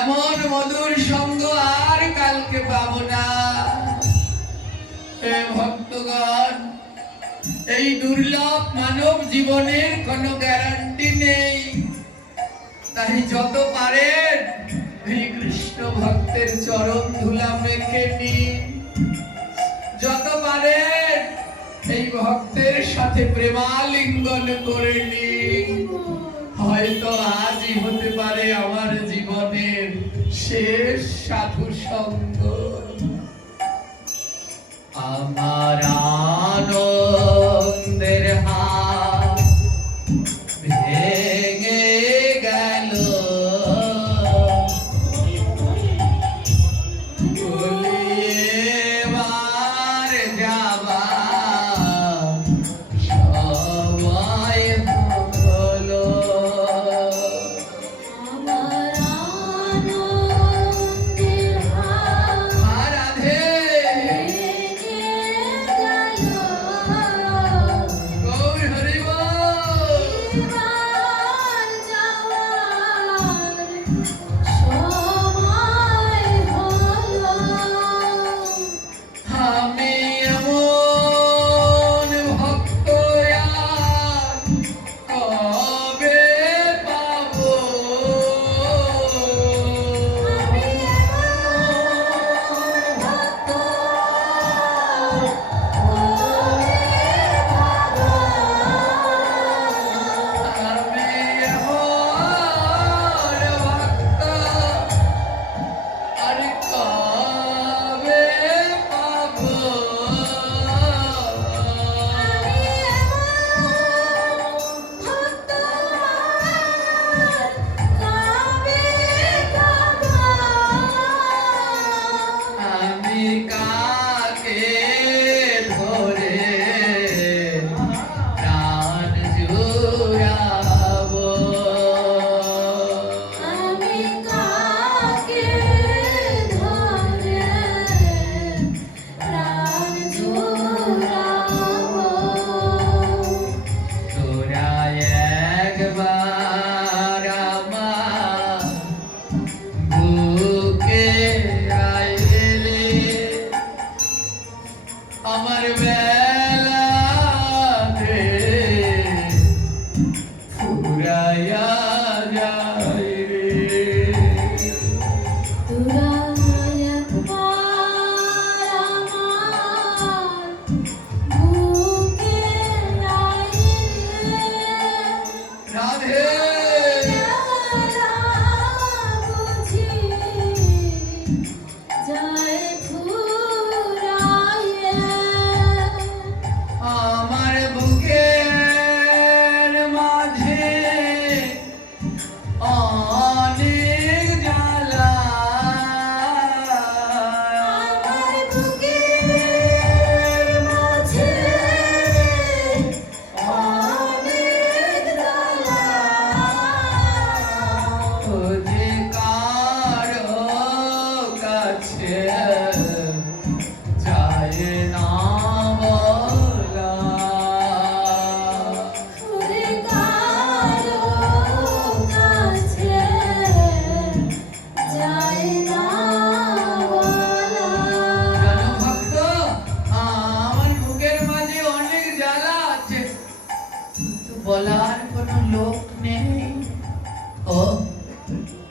এমন মধুর সঙ্গ আর কালকে পাবো না। ভক্তগণ, এই দুর্লভ মানব জীবনের কোনো গ্যারান্টি নেই, তাই যত পারেন এই কৃষ্ণ ভক্তের চরণ ধুলা মেখে নিন, যত পারেন এই ভক্তের সাথে প্রেমালিঙ্গন করে নিন। হয়তো আজই হতে পারে আমার জীবনের শেষ সাধু সঙ্গ। আমার আনন্দের হাত ভেঙে গেল, ভুলিবার যাবা সময় হলো। আমার আনন্দের হাত রাধে ভেঙে গেল,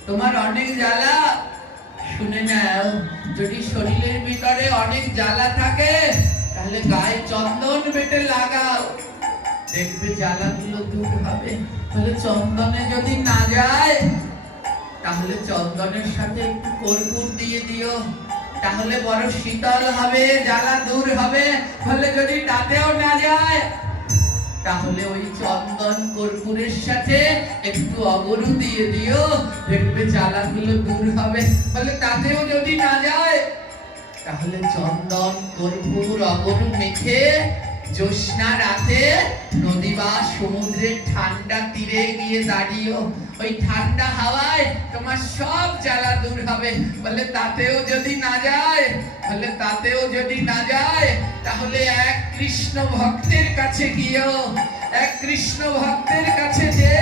তোমার অনেক জ্বালা, শুনে নাও, যদি শরীরের ভিতরে অনেক জ্বালা থাকে তাহলে গায়ে চন্দন বেটে লাগাও, দেখবে জ্বালাগুলো দূর হবে। তাহলে চন্দনে যদি না যায় তাহলে চন্দনের সাথে একটু কর্পূর দিয়ে দিও, তাহলে বড় শীতল হবে, জ্বালা দূর হবে। তাহলে যদি তাতেও না যায় তাহলে ওই চন্দন কর্পূরের সাথে একটু অগরু দিয়ে দিও, দেখবে জ্বালাগুলো দূর হবে। বলে তাতেও যদি না যায় তাহলে চন্দন কর্পূর অগরু মেখে জ্যোৎস্না রাতে নদী বা সমুদ্রের ঠান্ডা তীরে গিয়ে দাঁড়িয়েও, ওই ঠান্ডা হাওয়ায় তোমার সব জ্বালা দূর হবে। বলে তাতেও যদি না যায়, বলে তাতেও যদি না যায় তাহলে এক কৃষ্ণ ভক্তের কাছে গিয়েও, এক কৃষ্ণ ভক্তের কাছে যে